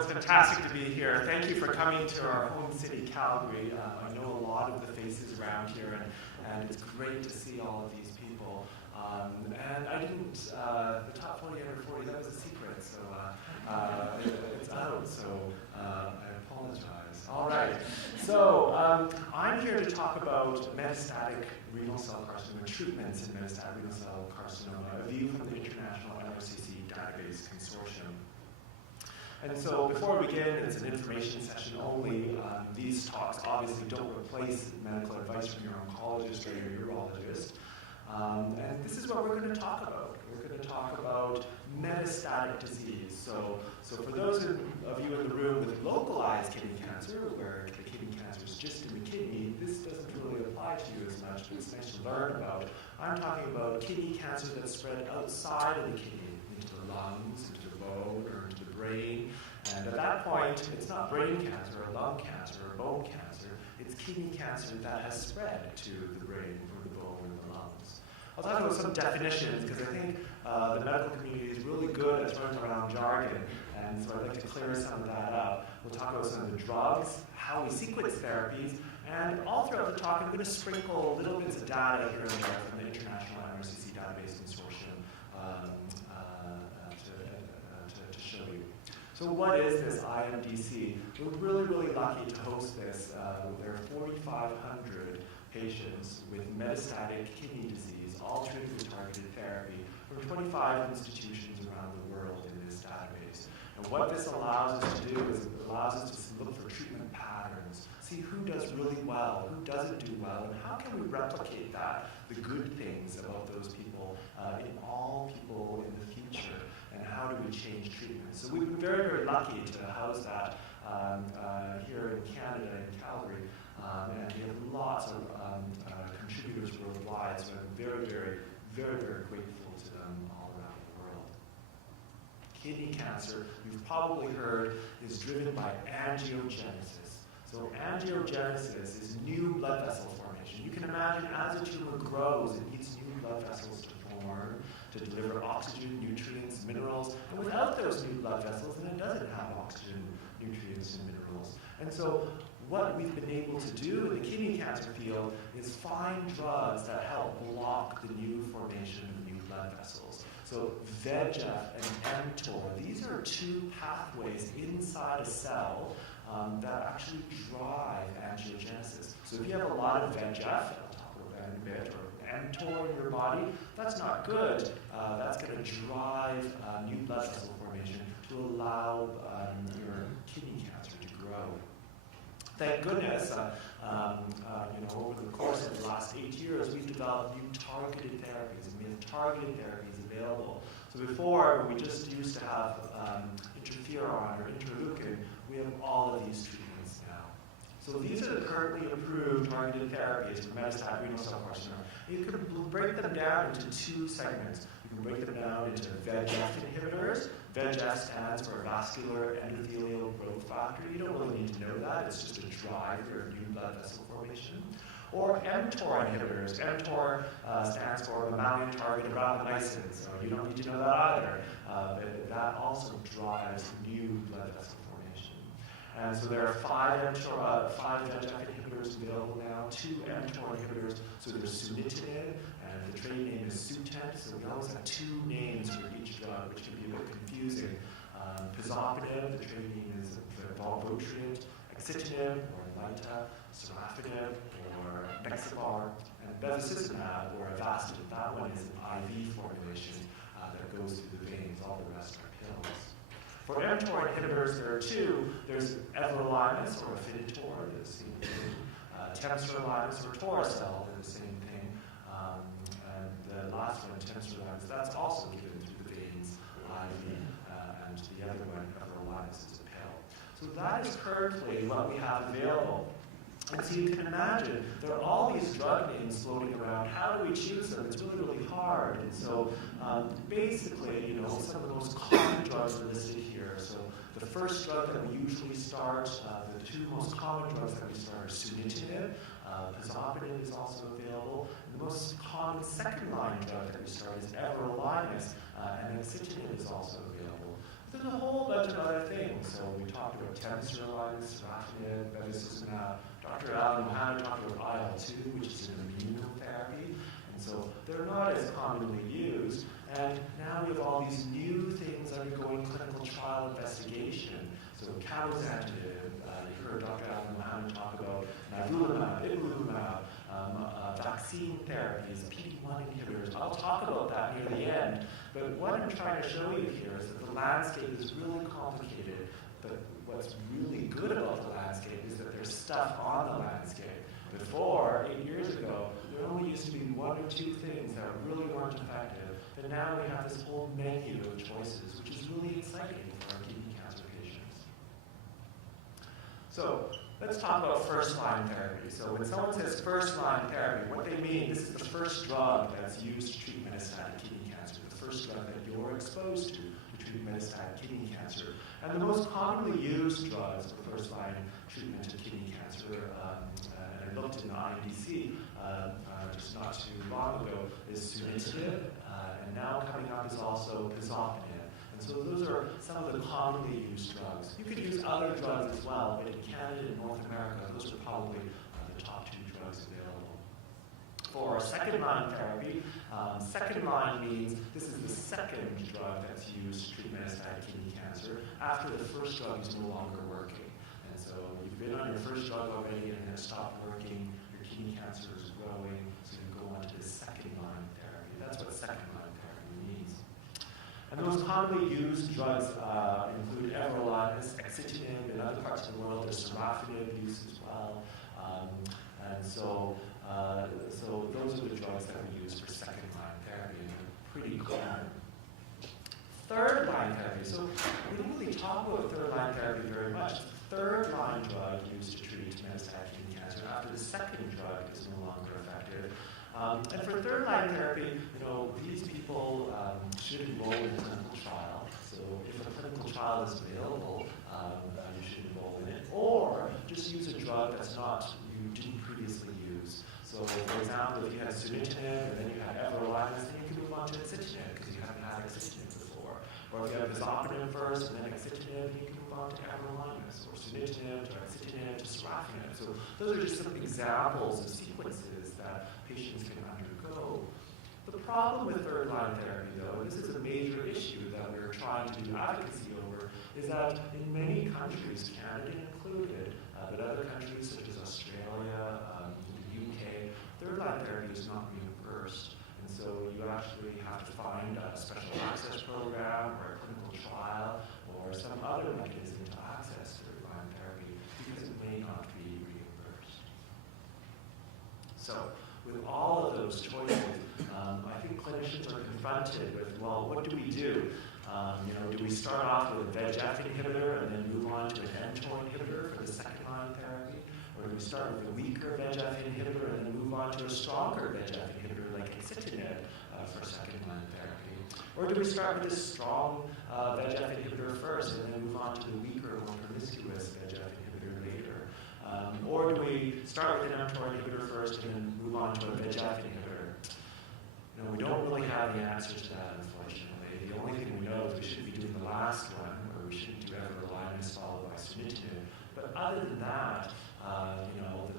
it's fantastic to be here. Thank you for coming to our home city, Calgary. I know a lot of the faces around here, and it's great to see all of these people. And I didn't, the top 40 under 40, that was a secret, so it's out, so I apologize. All right, so I'm here to talk about metastatic renal cell carcinoma, treatments in metastatic renal cell carcinoma, a view from the International mRCC Database Consortium. And so before we begin, it's an information session only. These talks obviously don't replace medical advice from your oncologist or your urologist. And this is what we're going to talk about. We're going to talk about metastatic disease. So for those of you in the room with localized kidney cancer, where the kidney cancer is just in the kidney, this doesn't really apply to you as much, but it's nice to learn about. I'm talking about kidney cancer that's spread outside of the kidney, into the lungs, into the bone, or into the brain. And at that point, it's not brain cancer or lung cancer or bone cancer, it's kidney cancer that has spread to the brain or the bone or the lungs. I'll talk about some definitions because I think the medical community is really good at throwing around jargon, and so I'd like to clear some of that up. We'll talk about some of the drugs, how we sequence therapies, and all throughout the talk I'm going to sprinkle little bits of data here and there from the International mRCC Database Consortium to show you. So what is this IMDC? We're really, really lucky to host this. There are 4,500 patients with metastatic kidney disease, all treated with targeted therapy, from 25 institutions around the world in this database. And what this allows us to do is it allows us to look for treatment patterns, see who does really well, who doesn't do well, and how can we replicate that, the good things about those people in all people in the future, and how do we change treatment. So we've been very, very lucky to house that here in Canada, in Calgary, and we have lots of contributors worldwide, so I'm very, very, very, very grateful to them all around the world. Kidney cancer, you've probably heard, is driven by angiogenesis. So angiogenesis is new blood vessel formation. You can imagine as a tumor grows, it needs new blood vessels to form, to deliver oxygen, nutrients, minerals, and without those new blood vessels, then it doesn't have oxygen, nutrients, and minerals. And so what we've been able to do in the kidney cancer field is find drugs that help block the new formation of new blood vessels. So VEGF and mTOR, these are two pathways inside a cell that actually drive angiogenesis. So if you have a lot of VEGF, I'll talk about that in a bit, or mTOR in your body, that's not good. That's going to drive new blood vessel formation to allow your kidney cancer to grow. Thank goodness, over the course of the last 8 years, we've developed new targeted therapies, and we have targeted therapies available. So before, we just used to have interferon or interleukin, we have all of these treatments now. So these are the currently approved targeted therapies for metastatic renal cell carcinoma. You can break them down into two segments. You can break them down into VEGF inhibitors. VEGF stands for vascular endothelial growth factor. You don't really need to know that. It's just a driver of new blood vessel formation. Or mTOR inhibitors. mTOR stands for mammalian target rapamycin, so you don't need to know that either. But that also drives new blood vessel formation. And so there are 5 VEGF inhibitors available now, 2 mTOR inhibitors. So there's sunitinib, and the trade name is Sutent. So we always have 2 names for each drug, which can be a bit confusing. Pazopanib, the trade name is Votrient, Axitinib, or Lita, Sorafenib, or Nexavar, and bevacizumab, or Avastin. That one is an IV formulation that goes through the veins. All the rest are pills. For mTOR inhibitors, there are 2. There's everolimus, or Afinitor, the same thing. Temsirolimus, or Toracel, the same thing. And the last one, temsirolimus, that's also given through the veins, IV. And the other one, everolimus, is a pill. So that is currently what we have available. And so you can imagine, there are all these drug names floating around. How do we choose them? It's really, really hard. And so basically, some of the most common drugs are listed here. So the first drug that we usually start, the 2 most common drugs that we start are sunitinib. Pazopanib is also available. And the most common second-line drug that we start is everolimus, and axitinib is also available. There's a whole bunch of other things. So we talked about temsirolimus, sorafenib, bevacizumab. Dr. Alan Mohammed talked about IL-2, which is an immunotherapy. And so they're not as commonly used. And now we have all these new things undergoing clinical trial investigation. So cabozantinib, you heard Dr. Alan Mohammed talk about nivolumab, ipilimumab, vaccine therapies, PD-1 inhibitors. I'll talk about that near the end. But what I'm trying to show you here is that the landscape is really complicated. But what's really good about the landscape is that there's stuff on the landscape. Before, 8 years ago, there only used to be 1 or 2 things that really weren't effective. But now we have this whole menu of choices, which is really exciting for our kidney cancer patients. So let's talk about first-line therapy. So when someone says first-line therapy, what they mean, this is the first drug that's used to treat metastatic kidney cancer, the first drug that you're exposed to treat metastatic kidney cancer. And the most commonly used drugs for first-line treatment of kidney cancer, and I looked in the IMDC just not too long ago, is sunitinib, and now coming up is also pazopanib. And so those are some of the commonly used drugs. You could use other drugs as well, but in Canada and North America, those are probably the top 2 drugs available. For second-line therapy, second-line means this is the second drug that's used to treat metastatic kidney cancer after the first drug is no longer working. And so you've been on your first drug already and it stopped working, your kidney cancer is growing, so you go on to the second-line therapy. That's what second-line therapy means. And the most commonly used drugs include everolimus, axitinib. In other parts of the world, there's sorafenib use as well. And so those are the drugs that we use for second-line therapy, and they're pretty common. Third-line therapy. So we don't really talk about third-line therapy very much. The third-line drug used to treat metastatic kidney cancer after the second drug is no longer effective. And for third-line therapy, these people should enroll in a clinical trial. So if a clinical trial is available, you should enroll in it. Or just use a drug you didn't previously use. So for example, if you had sunitinib and then you had everolimus, then you can move on to axitinib because you haven't had axitinib before. Or if you have pazopanib first and then axitinib, you can move on to everolimus, or sunitinib to axitinib to sorafenib. So those are just some examples of sequences that patients can undergo. The problem with third-line therapy, though, and this is a major issue that we're trying to do advocacy over, is that in many countries, Canada included, but other countries such as Australia, the UK, third-line therapy is not reimbursed. And so you actually have to find a special access program or a clinical trial or some other mechanism to access third-line therapy because it may not be reimbursed. So with all of those choices, I think clinicians are confronted with, well, what do we do? Do we start off with a VEGF inhibitor and then move on to an mTOR inhibitor for the second-line therapy? Or do we start with a weaker VEGF inhibitor and then move on to a stronger VEGF inhibitor like axitinib for second-line therapy? Or do we start with a strong VEGF inhibitor first and then move on to the weaker, more promiscuous VEGF inhibitor later? Or do we start with an mTOR inhibitor first and then move on to a VEGF inhibitor? We don't really have the answers to that, unfortunately. The only thing we know is we should be doing the last one, or we shouldn't do everolimus followed by sunitinib. But other than that,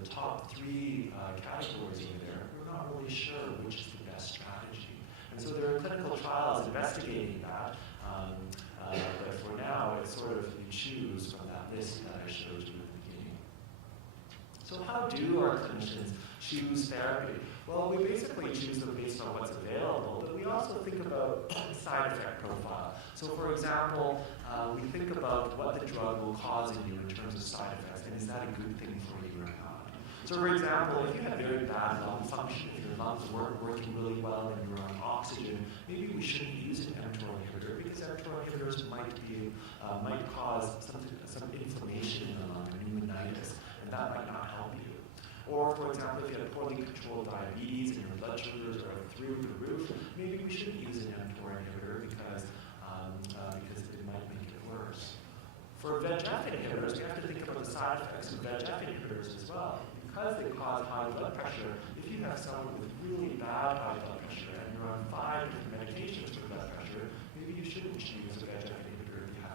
the top 3 categories over there, we're not really sure which is the best strategy. And so there are clinical trials investigating that, but for now, it's sort of you choose from that list that I showed you at the beginning. So how do our clinicians choose therapy? Well, we basically choose them based on what's available, but we also think about the side effect profile. So for example, we think about what the drug will cause in you in terms of side effects, and is that a good thing for you or not? So for example, if you have very bad lung function, if your lungs weren't working really well and you're on oxygen, maybe we shouldn't use an mTOR inhibitor because mTOR inhibitors might cause some inflammation in the lung, pneumonitis, and that might not help you. Or, for example, if you have poorly controlled diabetes and your blood sugars are through the roof, maybe we shouldn't use an mTOR inhibitor because it might make it worse. For VEGF inhibitors, we have to think about the side effects of VEGF inhibitors as well. Because they cause high blood pressure, if you have someone with really bad high blood pressure and you're on 5 different medications for blood pressure, maybe you shouldn't choose a VEGF inhibitor if you have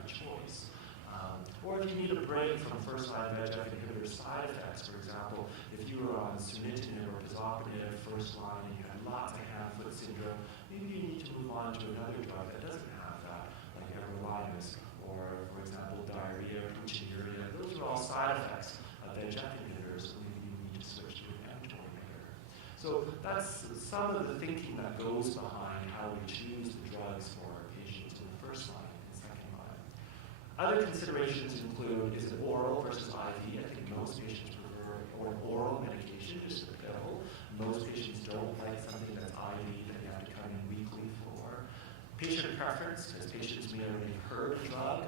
first-line VEGF inhibitor side effects. For example, if you were on sunitinib or pazopanib first line and you had lots of hand-foot syndrome, maybe you need to move on to another drug that doesn't have that, like everolimus, or, for example, diarrhea, proteinuria. Those are all side effects of VEGF inhibitors. Maybe you need to switch to an mTOR inhibitor. So that's some of the thinking that goes behind how we choose the drugs for our patients in the first line and second line. Other considerations include, is it oral versus IV? I think most patients prefer oral medication, just a pill. Most patients don't like something that's IV that you have to come in weekly for. Patient preference, because patients may already heard about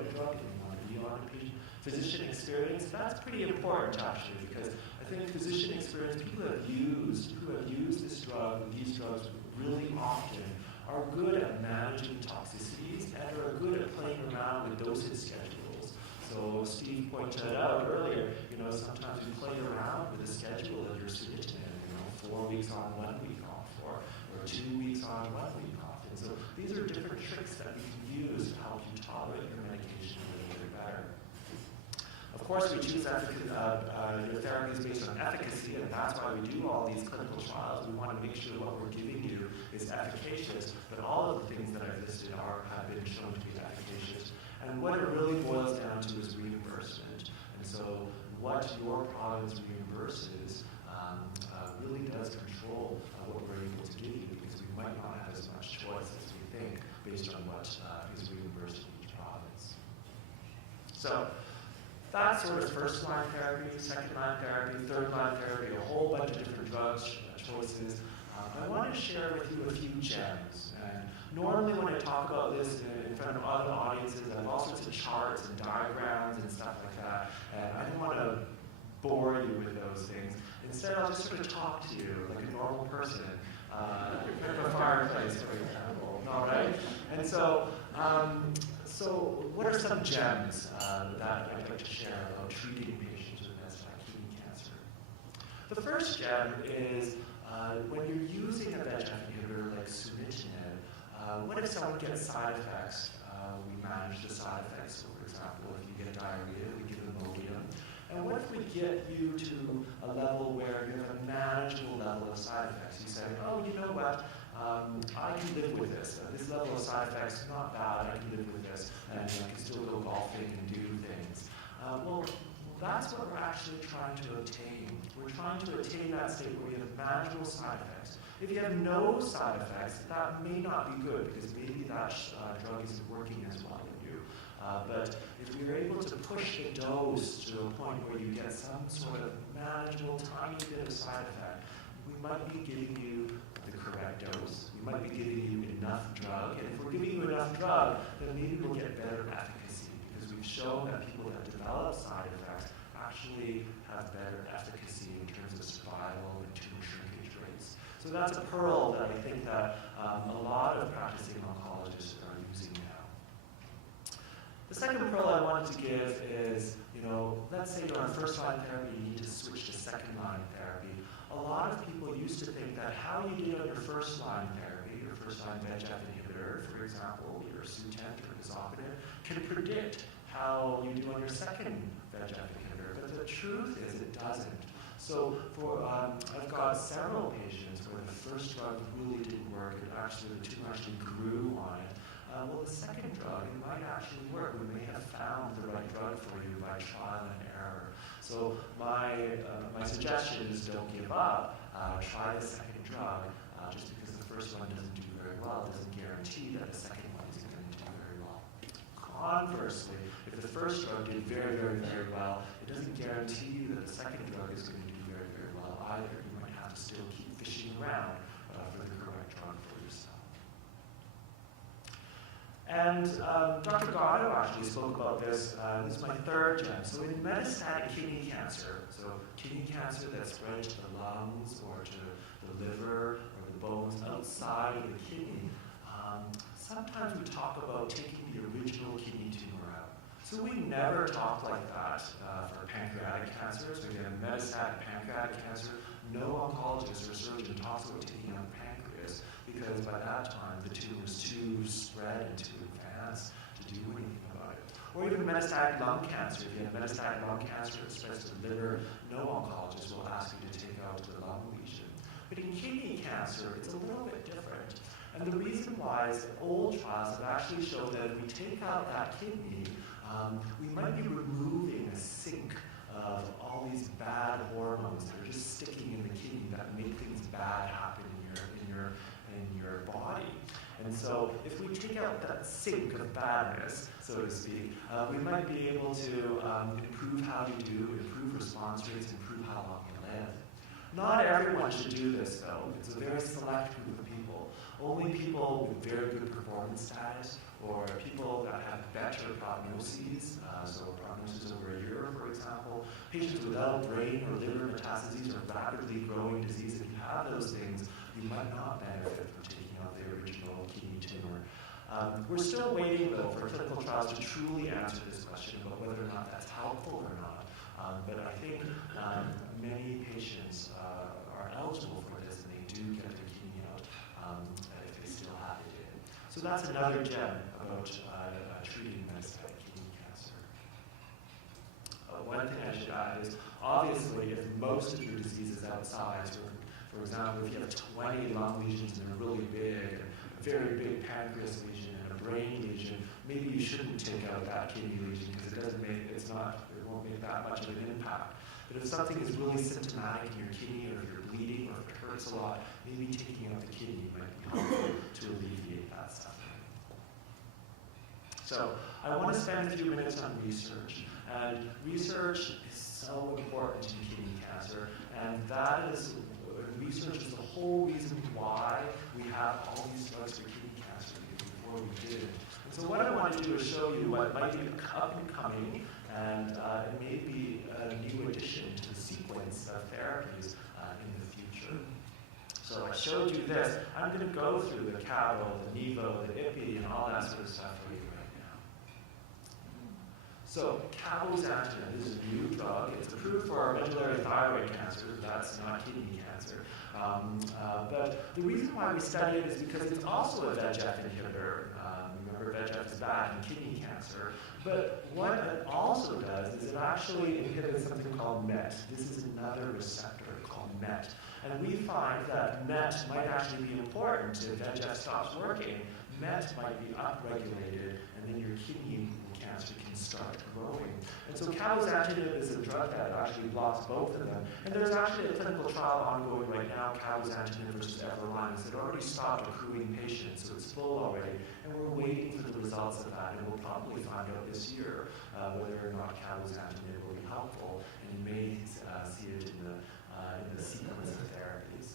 a drug and want to be on a patient. Physician experience, that's pretty important actually, because I think physician experience, people who have used this drug, these drugs really often, are good at managing toxicities and are good at playing around with dosage schedules. So Steve pointed out earlier, sometimes you play around with the schedule of your sunitinib, 4 weeks on, 1 week off, or 2 weeks on, 1 week off. And so these are different tricks that we can use to help you tolerate your medication a little bit better. Of course, we choose your therapies based on efficacy, and that's why we do all these clinical trials. We want to make sure what we're giving you is efficacious, but all of the things that I've listed have been shown to be efficacious. And what it really boils down to is reimbursement. And so what your province reimburses really does control what we're able to give you, because we might not have as much choice as we think based on what is reimbursed in each province. So that's sort of first-line therapy, second-line therapy, third-line therapy, a whole bunch of different drugs, choices. I want to share with you a few gems. And normally when I talk about this in front of other audiences, I have all sorts of charts and diagrams and stuff like that, and I don't want to bore you with those things. Instead, I'll just sort of talk to you like a normal person at a fireplace, for example. All right? And so, what are some gems that I'd like to share about treating patients with metastatic kidney cancer? The first gem is when you're using a VEGF inhibitor like sunitinib, what if someone gets side effects? We manage the side effects. So, for example, if you get diarrhea, we give Imodium. And what if we get you to a level where you have a manageable level of side effects? You say, oh, you know what? I can live with this. This level of side effects is not bad. I can live with this. And I can still go golfing and do things. Well, that's what we're actually trying to obtain. We're trying to attain that state where you have manageable side effects. If you have no side effects, that may not be good, because maybe that drug isn't working as well in you. But if we're able to push the dose to a point where you get some sort of manageable, tiny bit of side effect, we might be giving you the correct dose. We might be giving you enough drug. And if we're giving you enough drug, then maybe we'll get better efficacy, because we've shown that people that develop side effects actually have better efficacy in terms of survival and tumor shrinkage rates. So that's a pearl that I think that a lot of practicing oncologists are using now. The second pearl I wanted to give is, let's say you're on first-line therapy, you need to switch to second-line therapy. A lot of people used to think that how you did on your first-line therapy, your first-line VEGF inhibitor, for example, your Sutent or pazopanib, can predict how you do on your second VEGF inhibitor. But the truth is it doesn't. So I've got several patients where the first drug really didn't work. The tumor actually grew on it. Well, the second drug, it might actually work. We may have found the right drug for you by trial and error. So my suggestion is don't give up. Try the second drug. Just because the first one doesn't do very well doesn't guarantee that the second one is going to do very well. Conversely, if the first drug did very, very, very well, it doesn't guarantee you that the second drug is going to do very, very well either. You might have to still keep fishing around for the correct drug for yourself. And Dr. Gatto actually spoke about this. This is my third gem. So in metastatic kidney cancer, so kidney cancer that's spread to the lungs or to the liver or the bones outside of the kidney, sometimes we talk about taking the original kidney tumor out. So we never talk like that for pancreatic cancer. So again, metastatic pancreatic cancer, no oncologist or surgeon talks about taking out the pancreas, because by that time the tumor is too spread and too advanced to do anything about it. Or even metastatic lung cancer. If you have metastatic lung cancer that spreads to the liver, no oncologist will ask you to take out the lung lesion. But in kidney cancer, it's a little bit different. And the reason why is that old trials have actually shown that if we take out that kidney, we might be removing a sink of all these bad hormones that are just sticking in the kidney that make things bad happen in your body. And so if we take out that sink of badness, so to speak, we might be able to improve how you do, improve response rates, improve how long you live. Not everyone should do this, though. It's a very select group of people. Only people with very good performance status, or people that have better prognoses, so prognosis over a year, for example. Patients without brain or liver metastases or rapidly growing disease, if you have those things, you might not benefit from taking out the original kidney tumor. We're still waiting, though, for clinical trials to truly answer this question about whether or not that's helpful or not. But I think many patients are eligible for this, and they do get their kidney out if they still have it in. So that's another gem about treating metastatic kidney cancer. One thing I should add is, obviously, if most of your disease is outside, so for example, if you have 20 lung lesions and they're really big, a very big pancreas lesion and a brain lesion, maybe you shouldn't take out that kidney lesion because it won't make that much of an impact. But if something is really symptomatic in your kidney, or if you're bleeding, or if it hurts a lot, maybe taking out the kidney might be helpful to alleviate that suffering. So I want to spend a few minutes on research. And research is so important in kidney cancer, and research is the whole reason why we have all these drugs for kidney cancer before we did. And so what I want to do is show you what might be up and coming, and it may be a new addition to the sequence of therapies in the future. So I showed you this. I'm going to go through the CABO, the NIVO, the IPI, and all that sort of stuff for you right now. So cabozantinib is a new drug. It's approved for medullary thyroid cancer. That's not kidney cancer. But the reason why we study it is because it's also a VEGF inhibitor. Remember, VEGF is bad in kidney cancer. But what it also does is it actually inhibits something called MET. This is another receptor called MET. And we find that MET might actually be important if VEGF stops working. MET might be upregulated, and then your kidney cancer can start growing. And so cabozantinib is a drug that actually blocks both of them. And there's actually a clinical trial ongoing right now, cabozantinib versus everolimus. It already stopped accruing patients, so it's full already. And we're waiting for the results of that, and we'll probably find out this year whether or not cabozantinib will be helpful, and you may see it in the sequence of therapies.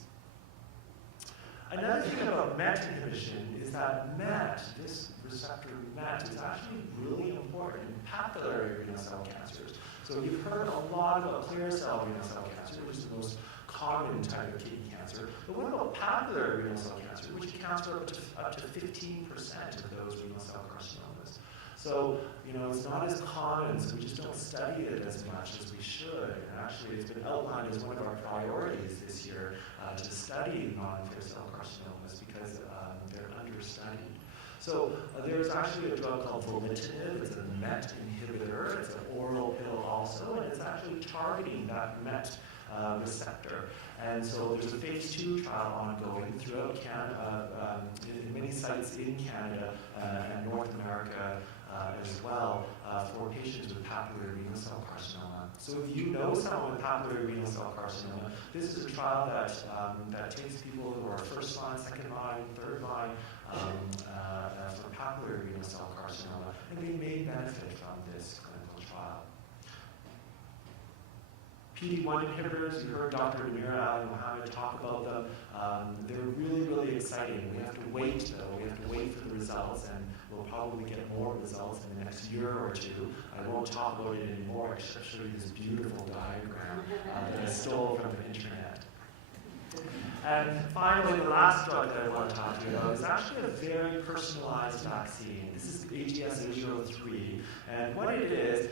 Another thing about MET inhibition is that MET, this receptor MET, is actually really important in papillary renal cell cancers. So you've heard a lot about clear cell renal cell cancer, which is the most common type of kidney cancer. But what about papillary renal cell cancer, which accounts for up to 15% of those renal cell carcinomas? So, it's not as common, so we just don't study it as much as we should. And actually, it's been outlined as one of our priorities this year to study non-clear cell carcinomas because they're understudied. So there's actually a drug called volitinib. It's a MET inhibitor. It's an oral pill also, and it's actually targeting that MET receptor. And so there's a phase 2 trial ongoing throughout Canada, in many sites in Canada and North America as well, for patients with papillary renal cell carcinoma. So if you know someone with papillary renal cell carcinoma, this is a trial that takes people who are first line, second line, third line for papillary renal cell carcinoma, and they may benefit from this clinical trial. PD-1 inhibitors, you heard Dr. Amira Ali Mohammed talk about them. They're really, really exciting. We have to wait, though. We have to wait for the results, and we'll probably get more results in the next year or two. I won't talk about it anymore. I'll show you this beautiful diagram that I stole from the internet. And finally, the last drug that I want to talk to you about is actually a very personalized vaccine. This is AGS-003. And what it is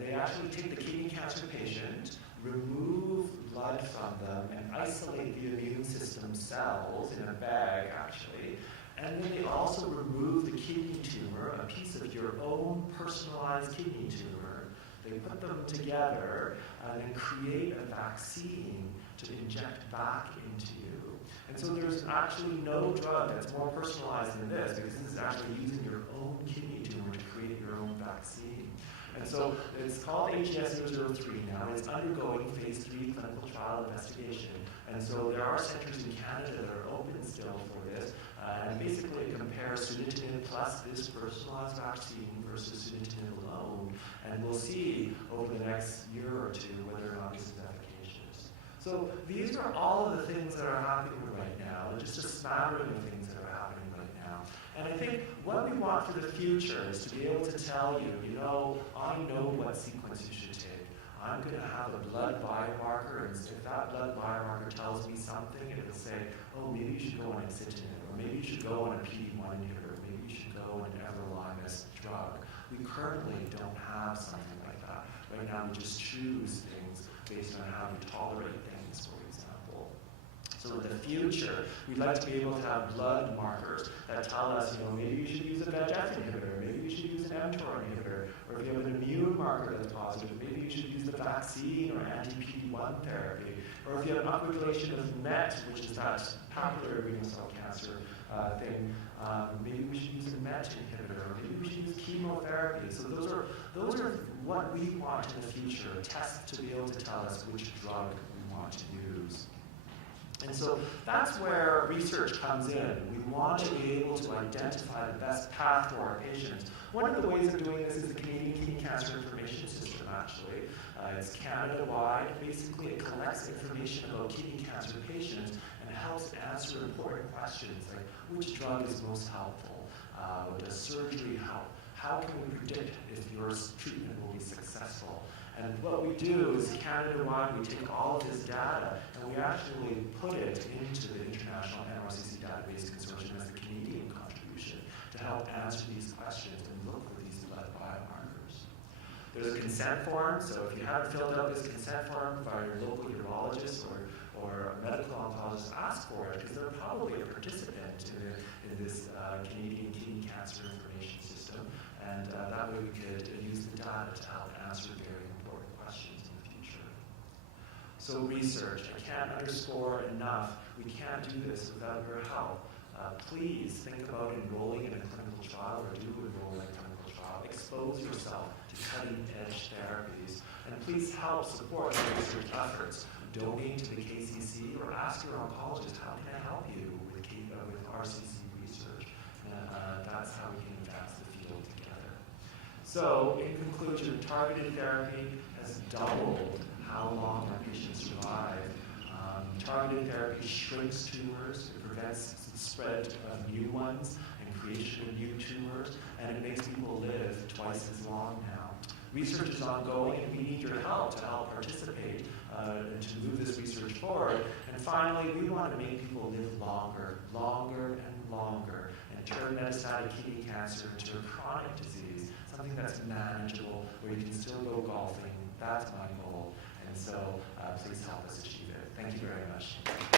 they actually take the kidney cancer patient, remove blood from them, and isolate the immune system cells in a bag, actually. And then they also remove the kidney tumor, a piece of your own personalized kidney tumor. They put them together and then create a vaccine to inject back into you. And so there's actually no drug that's more personalized than this, because this is actually using your own kidney tumor to create your own vaccine. And so it's called HES003 now. It's undergoing phase 3 clinical trial investigation. And so there are centers in Canada that are open still for this. And basically it compares sunitinib plus this personalized vaccine versus sunitinib alone. And we'll see over the next year or two whether or not this is efficacious. So these are all of the things that are happening right now, and just a smattering of things that are happening right now. And I think what we want for the future is to be able to tell you, you know, I know what sequence you should take. I'm going to have a blood biomarker, and if that blood biomarker tells me something, it will say, oh, maybe you should go on axitinib, or maybe you should go on a PD-1 inhibitor, maybe you should go on an everolimus drug. We currently don't have something like that. Right now, we just choose things based on how we tolerate things, for example. So in the future, we'd like to be able to have blood markers that tell us, you know, maybe you should use a VEGF inhibitor, maybe you should use an mTOR inhibitor, or if you have an immune marker that's positive, maybe you should use the vaccine or anti-PD-1 therapy, or if you have upregulation of MET, which is that papillary renal cell cancer thing, maybe we should use a MET inhibitor, or maybe we should use chemotherapy. So those are what we want in the future, tests to be able to tell us which drug we want to use. And so that's where research comes in. We want to be able to identify the best path for our patients. One of the ways of doing this is the Canadian Kidney Cancer Information System, actually. It's Canada-wide. Basically, it collects information about kidney cancer patients and helps answer important questions like, which drug is most helpful? Does surgery help? How can we predict if your treatment will be successful? And what we do is Canada-wide, we take all of this data and we actually put it into the International mRCC Database Consortium as a Canadian contribution to help answer these questions and look for these blood biomarkers. There's a consent form, so if you haven't filled out this consent form by your local urologist or a medical oncologist, ask for it, because they're probably a participant in this Canadian Kidney Cancer Information System, and that way we could use the data to help answer very important questions in the future. So research, I can't underscore enough, we can't do this without your help. Please think about enrolling in a clinical trial, or do enroll in a clinical trial. Expose yourself to cutting-edge therapies, and please help support the research efforts. Donate to the KCC, or ask your oncologist, how can I help you with RCC research? And that's how we can advance the field together. So, in conclusion, targeted therapy has doubled how long our patients survive. Targeted therapy shrinks tumors, it prevents the spread of new ones and creation of new tumors, and it makes people live twice as long now. Research is ongoing, and we need your help to help participate to move this research forward. And finally, we want to make people live longer, longer and longer, and turn metastatic kidney cancer into a chronic disease, something that's manageable, where you can still go golfing. That's my goal. And so please help us achieve it. Thank you very much.